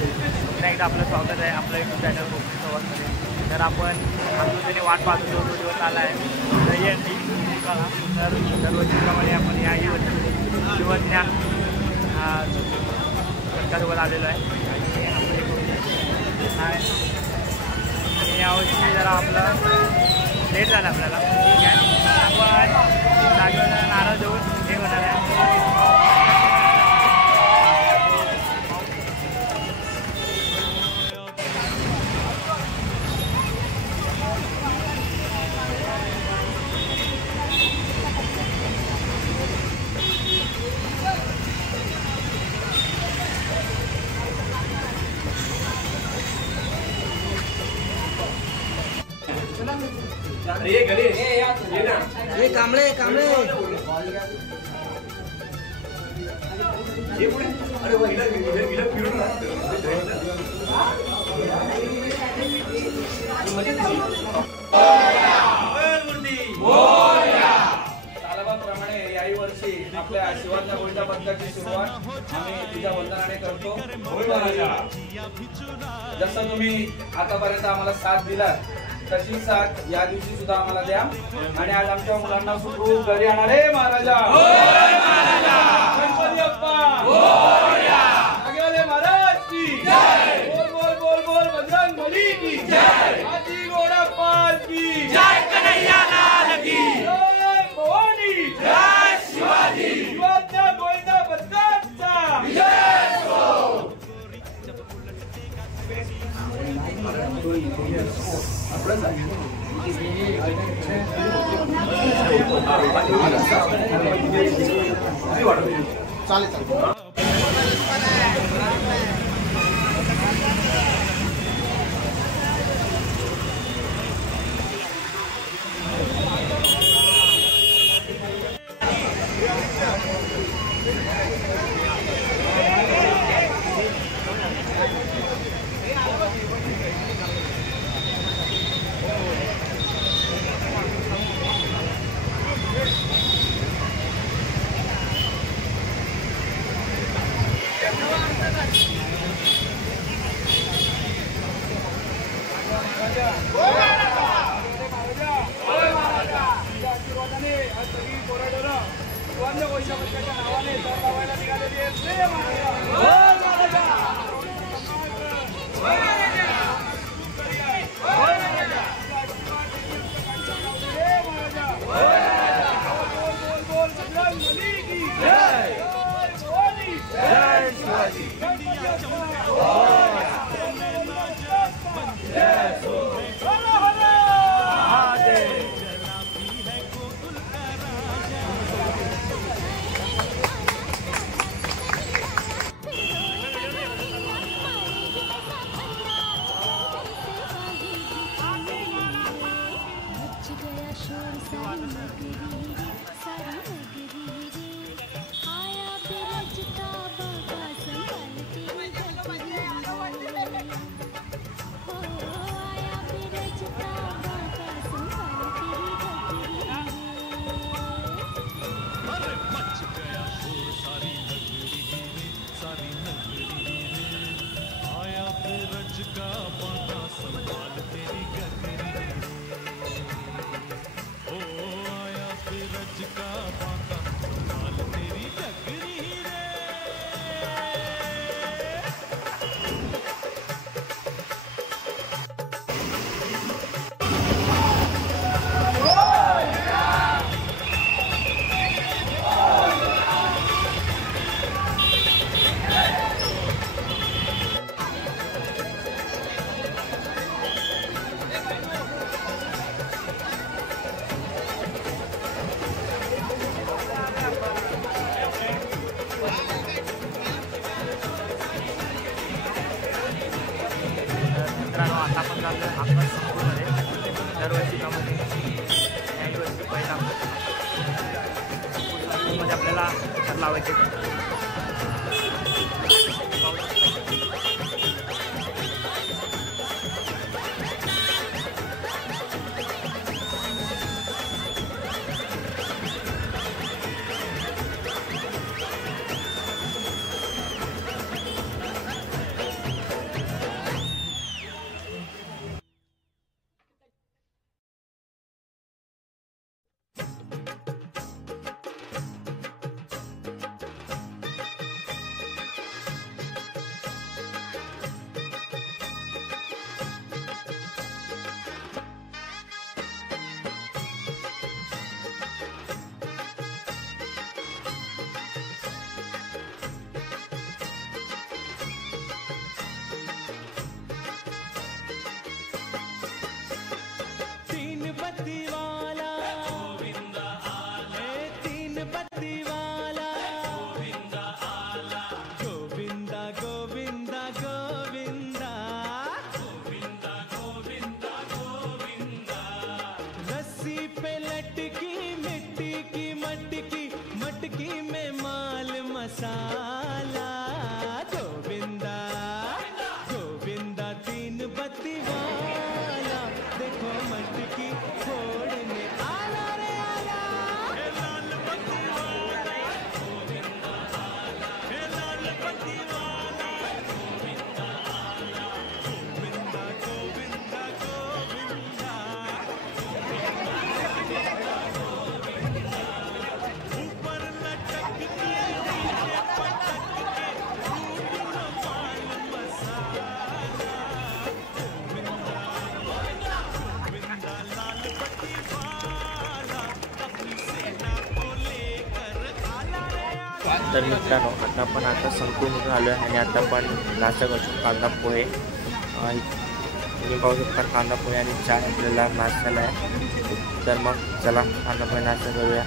पुन्हा एकदा आपलं स्वागत आहे आपलं यूट्यूब चॅनल कोकणी संवादमध्ये. तर आपण आतुरतेने वाट पाहतो जो दिवस आला आहे दहीहंडी. तर दरवर्षीप्रमाणे आपण याही वर्षी शिवज्ञा सरकारवर आलेलो आहे आणि यावर्षी जरा आपलं लेट झालं आपल्याला. ठीक आहे, आपण जागेवर नारळ देऊन हे होणार आहे. ये गणेश ये ना ये कांबळे कांबळे ये पुढे. अरे वा इला फिरून ना तालबाप्रमाणे याही वर्षी आपल्या शिवाज्ञा गोविंदा पंथाची सुरुवात आम्ही तुझ्या वंदनाने करतो. जसं तुम्ही आतापर्यंत आम्हाला साथ दिला तशी साथ या दिवशी सुद्धा आम्हाला द्या. आणि आज आमच्या मुलांना सुखरूप घरी आणणारे महाराजा गणपती अप्पा आगेवाले महाराज की जय. बोल बोल बोल बोल बजरंग बली की जय. आजी गोडापाल की जय. कन्हैया लाल की जय. भवानी जय. शिवाजी शिवाज्ञा गोविंदा पंथाचा विजय असो. चालेल. आपल्याला लावायचे. मसाला गोविंदा गोविंदा तीन बत्ती वाला देखो मटकी फोड़ने आला रे आला हे लाल बत्ती वाला गोविंदा आला हे लाल बत्ती वाला गोविंदा आला गोविंदा गोविंदा गोविंदा ऊपर लटक के नीचे पटक के लूट लो माल मसाला गोविंदा गोविंदा लाल बत्ती वाला अपनी सेना को लेकर आला रे आला। तर मित्रांनो आता संपूर्ण झालो आहे आणि आता आपण नाश्ता करतो कांदा पोहे। तुम्ही पाहू शकता कांदा पोहे आणि चहा आपल्याला नाश्त्याला आहे। तर मग चला कांदा पोहे नाश्ता करूया।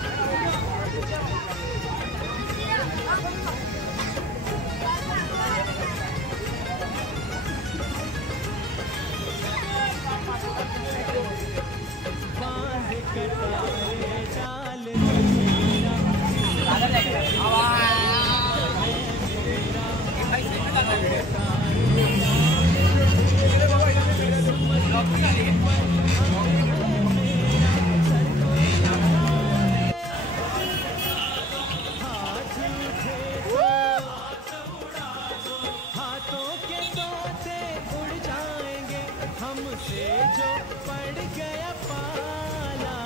हाथों के तोते उड़ जाएंगे हमसे जो पड़ गया पाला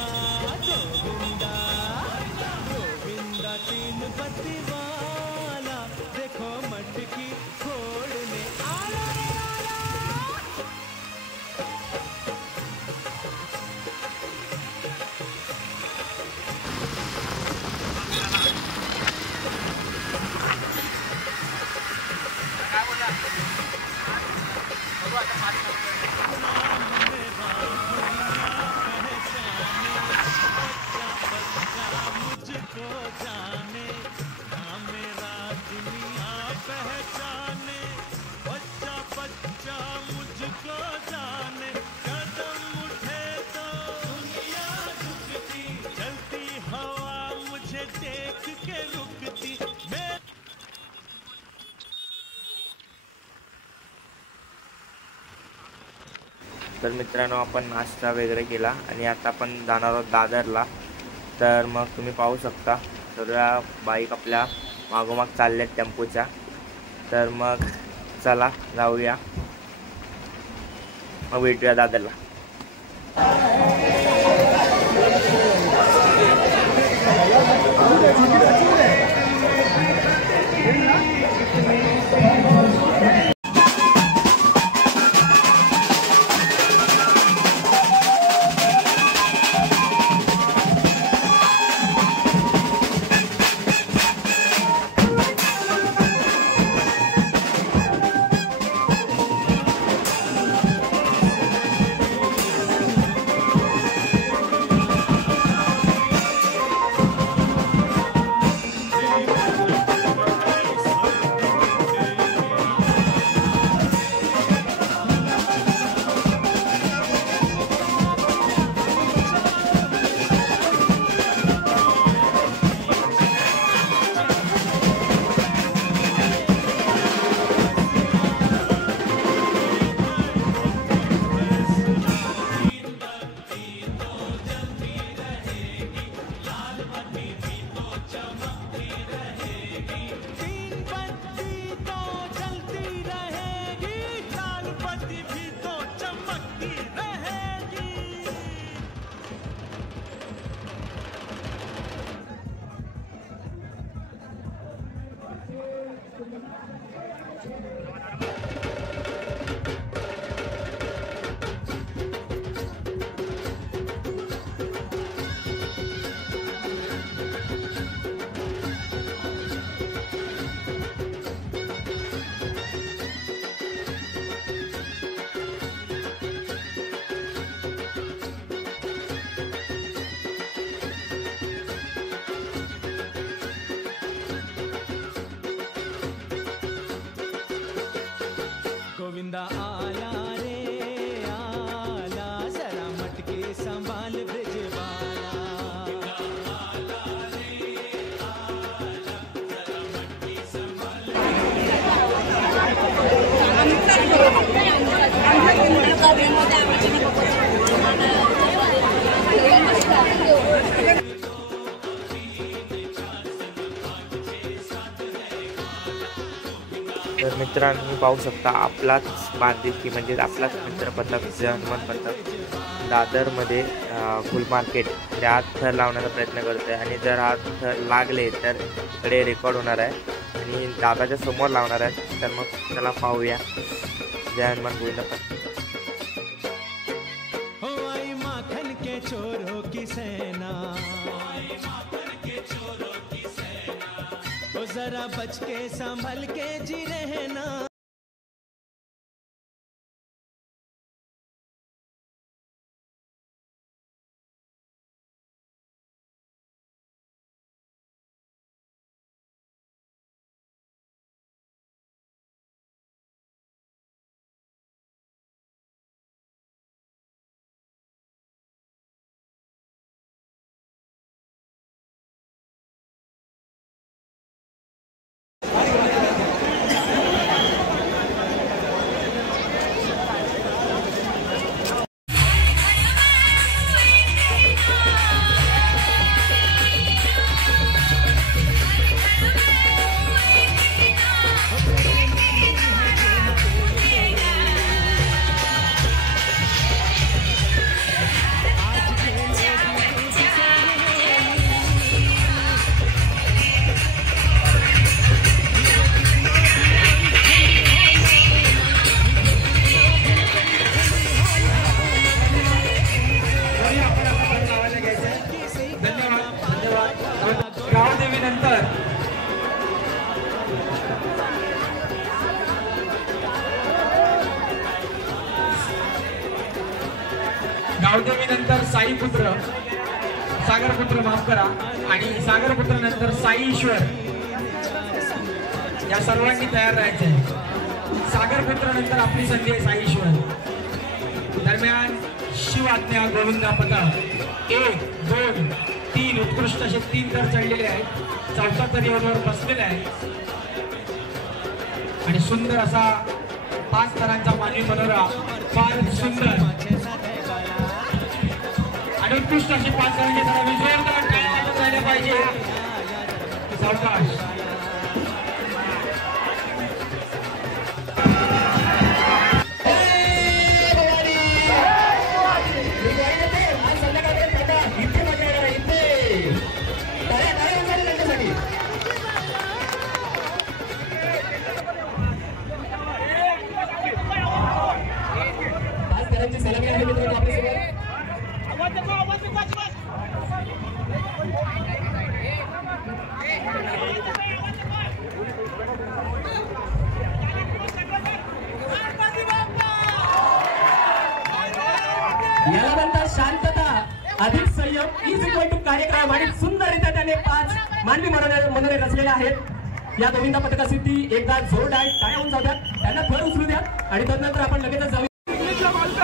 गोविंदा गोविंदा तीन बत्ती वाला देखो मटकी फोड़ने आला रे आला। मुझको जाने ना मेरा दुनिया पहचाने बच्चा बच्चा मुझको जाने कदम उठे तो दुनिया झुकती चलती हवा मुझे देख के रुकती मैं तर मित्रांनो आपण नाश्ता वगैरे केला आणि आता आपण जाणार आहोत दादरला। तर मग तुम्ही पाहू शकता सर्व बाईक आपल्या मागोमाग चालल्यात टेम्पोच्या। तर मग चला जाऊया, मग भेटूया दादरला। तर मित्रांनो पाहू शकता आपलाच बांधिलकी म्हणजे आपलाच मित्र पथक हनुमान पथक दादरमध्ये फुल मार्केट या थर लावण्याचा प्रयत्न करतो आहे आणि जर हा थर लागले तर इकडे रेकॉर्ड होणार आहे आणि दादाच्या समोर लावणार आहे. तर मग चला पाहूया. जय हनुमान गोविंद पथक. माखन के चोरों की सेना, ओ जरा बच के संभल के जी रहना. गावदेवीनंतर साईपुत्र, सागरपुत्र माफ करा, आणि सागरपुत्र नंतर साई ईश्वर या सर्वांनी तयार राहायचे. सागरपुत्र नंतर आपली संधी आहे साई ईश्वर. दरम्यान शिव आज्ञा गोविंदा पथक 1, 2, 3 उत्कृष्ट असे 3 थर चढलेले आहेत. चौथा थर येऊनवर बसलेला आहे आणि सुंदर असा 5 थरांचा मानवी मनोरा, फार सुंदर आणि उत्कृष्ट असे 5 थरांचे थर जोरदार टाळ्या झाल्या पाहिजे. सावकाश सलामी आहे मित्रांनो आपल्यासोबत. याला म्हणतात शांतता अधिक संयम इज इक्वल टू कार्यक्रम. आणि सुंदररित्या त्याने 5 मानवी मनोरे रचलेले आहेत. या गोविंदा पथकासाठी एकदा जोरदार टाळ्या होऊन जाऊद्या, त्यांना थर उचलू द्या आणि त्यानंतर आपण लगेचच जाऊ. सर्वांनी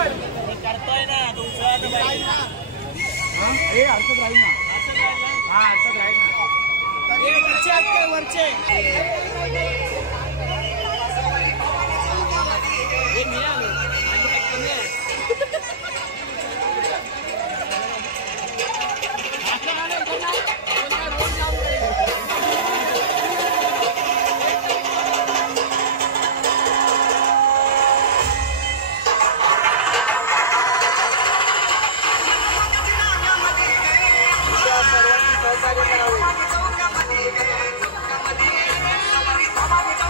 सहकार्य करावे.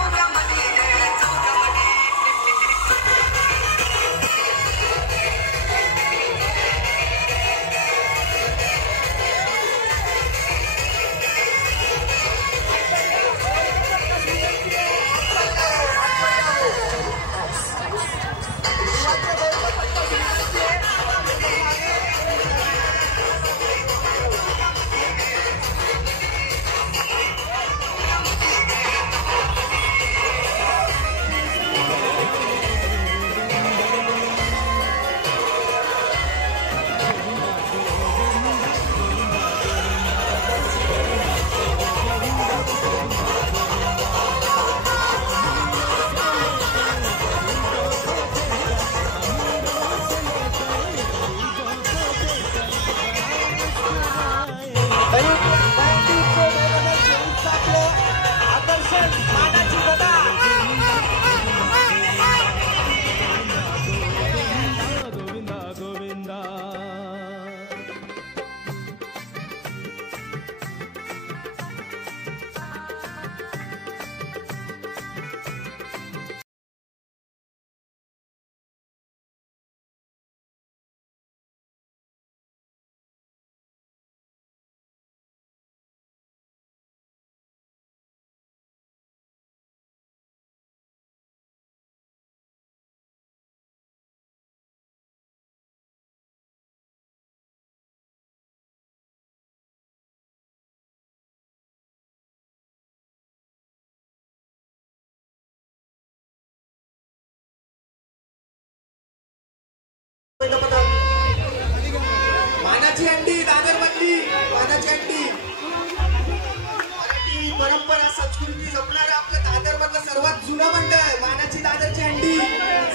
संस्कृती जपणारं आपलं दादरमधलं सर्वात जुनं मंडळ मानाची दादरची हंडी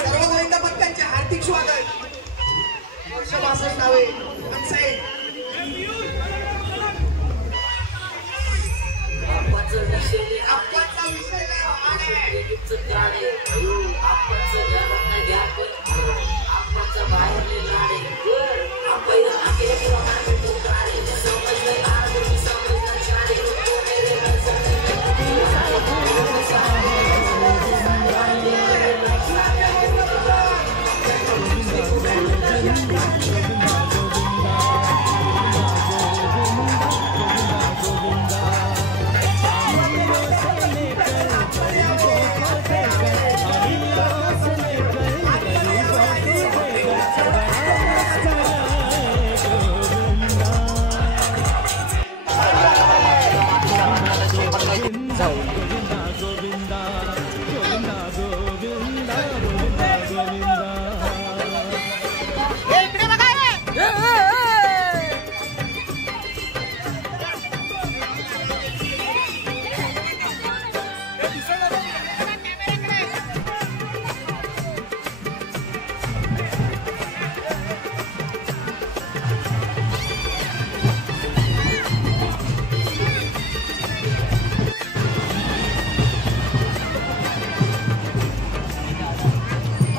सर्व गोविंद भक्तांचे हार्दिक स्वागत. 62 नावे मनसाई आपचा विषय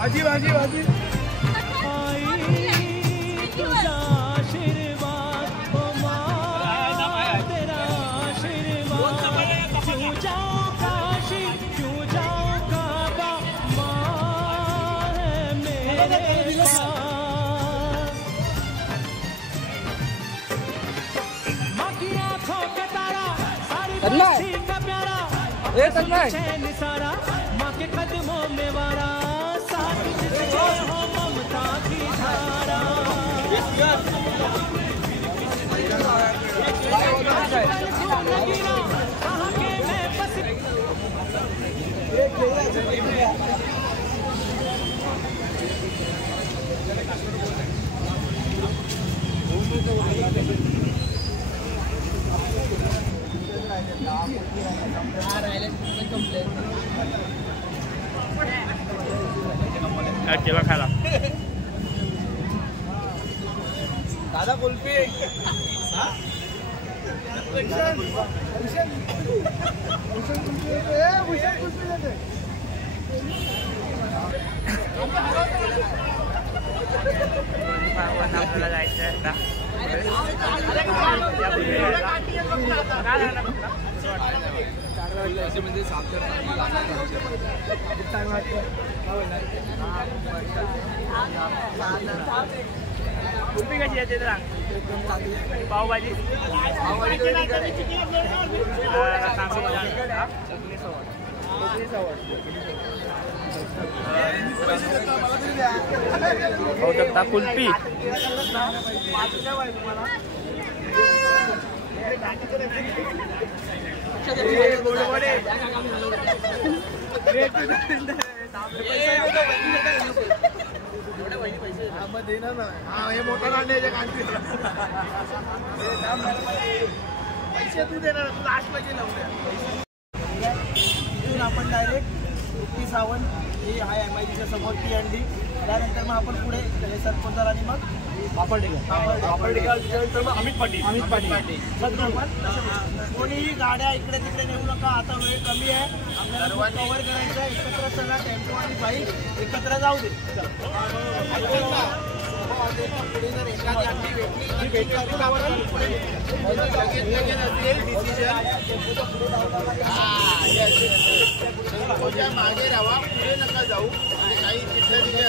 भाजी तुझा आशीर्वाद ओ माँ तेरा आशीर्वाद क्यों जाऊं काशी क्यों जाऊं काबा माँ है मेरे पास माँ की आँखों का तारा सारी बस्ती का प्यारा चैन सारा माँ के कदमों में वारा ममता की धारा केला खायला दादा कुल्फी आपल्याला जायचं आहे म्हणजे कुल्फी कशी आहे ते सांग. पावभाजी होऊ शकता कुल्फी हे मोठा कांद्याचे पैसे तू देणार तू लास्ट मध्ये लावूया आपण डायरेक्ट ती सावंत ही आहे MIDच्या समोर ती अंडी त्यानंतर मग आपण पुढे सरपंचार आणि मग पापड त्यानंतर मग अमित पाटील कोणीही गाड्या इकडे तिकडे नेऊ नका. आता वेळ कमी आहे आपल्याला कव्हर करायचं आहे. एकत्र सगळा टेम्पो आणि बाईक एकत्र जाऊ दे. पुढे जर एखादी अंडी भेटली मागे राहा पुढे नका जाऊ. काही तिथल्या तिथे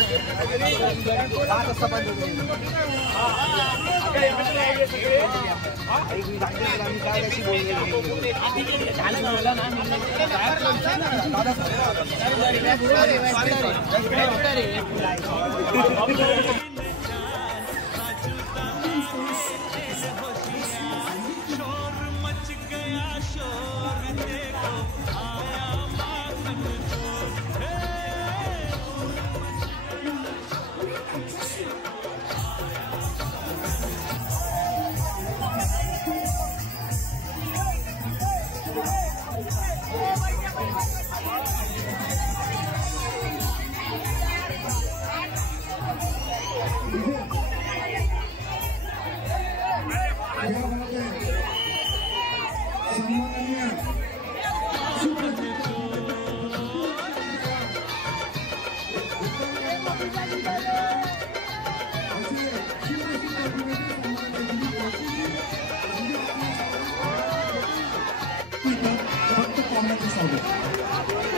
सामन्याचं स्वागत.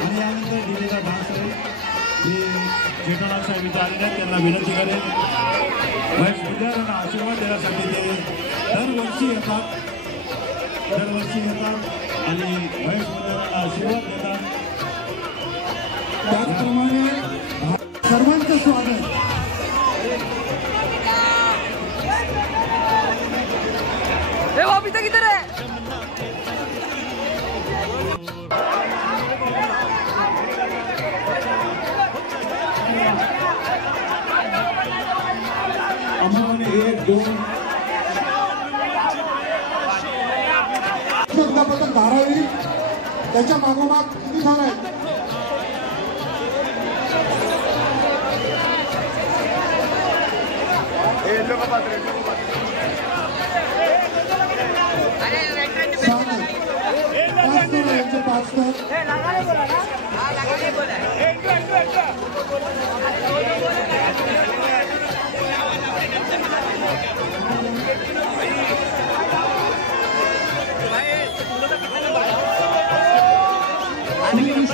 आणि यानंतर डीजेचा डान्स आहे. जे जेठालाल साहेब इथे आलेले आहेत त्यांना विनंती करेन महेश विद्यार्थ्यांना आशीर्वाद देण्यासाठी ते दरवर्षी येतात आणि महेश विद्यार्थ्यांना आशीर्वाद देतात. त्याचप्रमाणे सर्वांचं स्वागत. किधर है? एक दोन पतंग धारावी त्याच्या मागोमाग किती झालं आहे.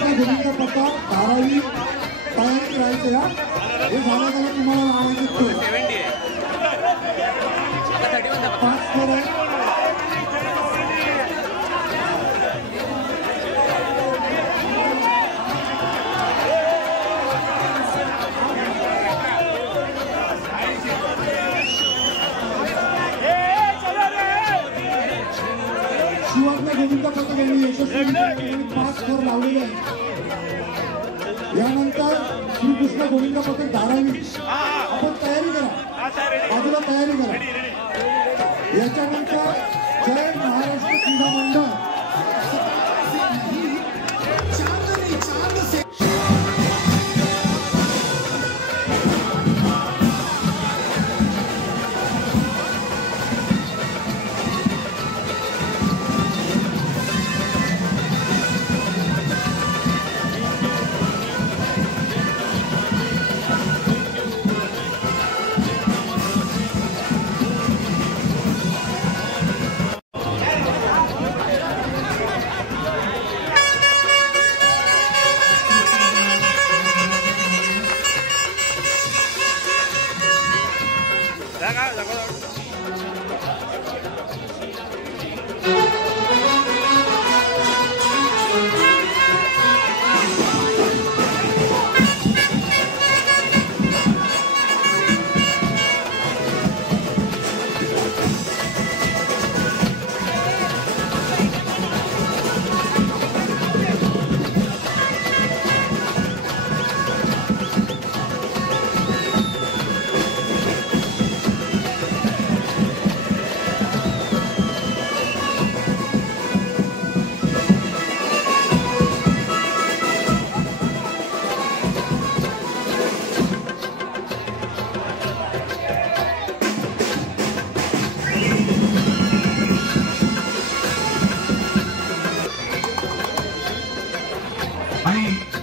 गोविंद पथक धारावी तयारी करायचं या हे झालं त्याला तुम्हाला आवाज शिवाजी गोविंद पथक यांनी यशस्वी 5 स्कोर लावलेले आहेत. यानंतर श्रीकृष्ण गोविंद पथक धारावी आपण तयारी करा बाजूला तयारी करा. याच्यानंतर जय महाराष्ट्र क्रीडा मंडळ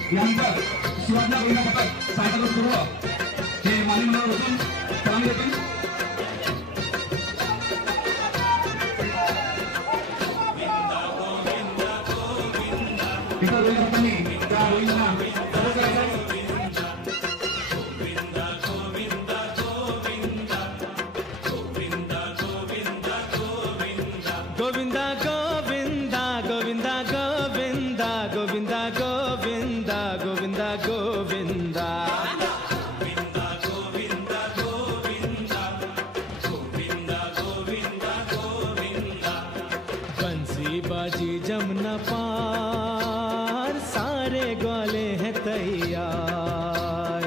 यानंतर शिवाजी गोविंद पथक सायकल सुरू हे माननीय होते सलामी देतील. इतर गोविंदांनी त्या गोविंदांना बाजी जमुना पार सारे ग्वाले हैं तैयार.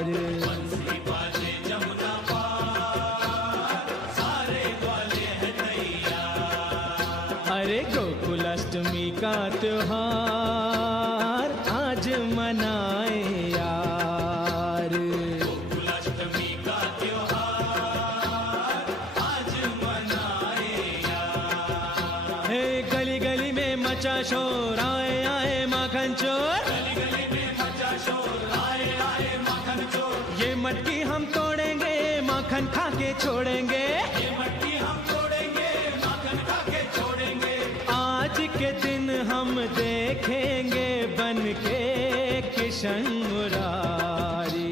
जमुना पार सारे ग्वाले हैं तैयार. अरे गोकुलाष्टमी का त्योहार आज मनाए यार. गोकुलाष्टमी का त्योहार आज मनाए यार. हे गली गली में मचा शोर आए आए माखन चोर. गली गली में मचा शोर आए आए माखन चोर. ये मटकी हम तोड़ेंगे माखन खा के छोड़ेंगे. ये मटकी हम तोड़ेंगे माखन खा के छोड़ेंगे. आज के दिन हम देखे चलेंगे बन के किशन मुरारी।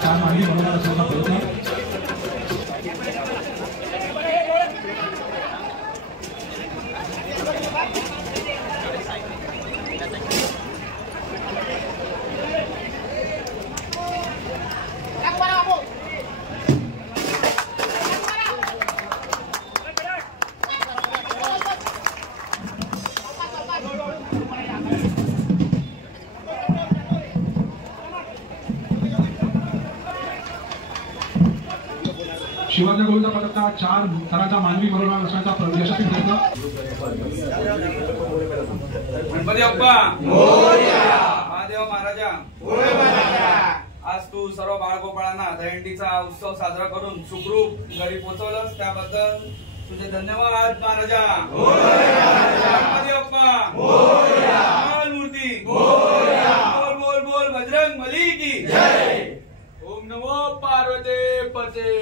चार मागणी बनवणार असल्याचा प्रयत्न शिवाजी गोविंद पथकचा 4 थराचा मानवी मनोरंजन असण्याचा यशस्वी प्रयत्न। गणपती बाप्पा मोरया, महादेव महाराजा मोरया। आज तू सर्व बाळगोपाळांना दहीहंडीचा उत्सव साजरा करून सुखरूप घरी पोहोचवलंस त्याबद्दल तुझे धन्यवाद महाराजा मोरया। गणपती बाप्पा मोरया, मूर्ती मोरया। बोल बोल बोल बजरंग बली की जय। ओम नमो पार्वती पते।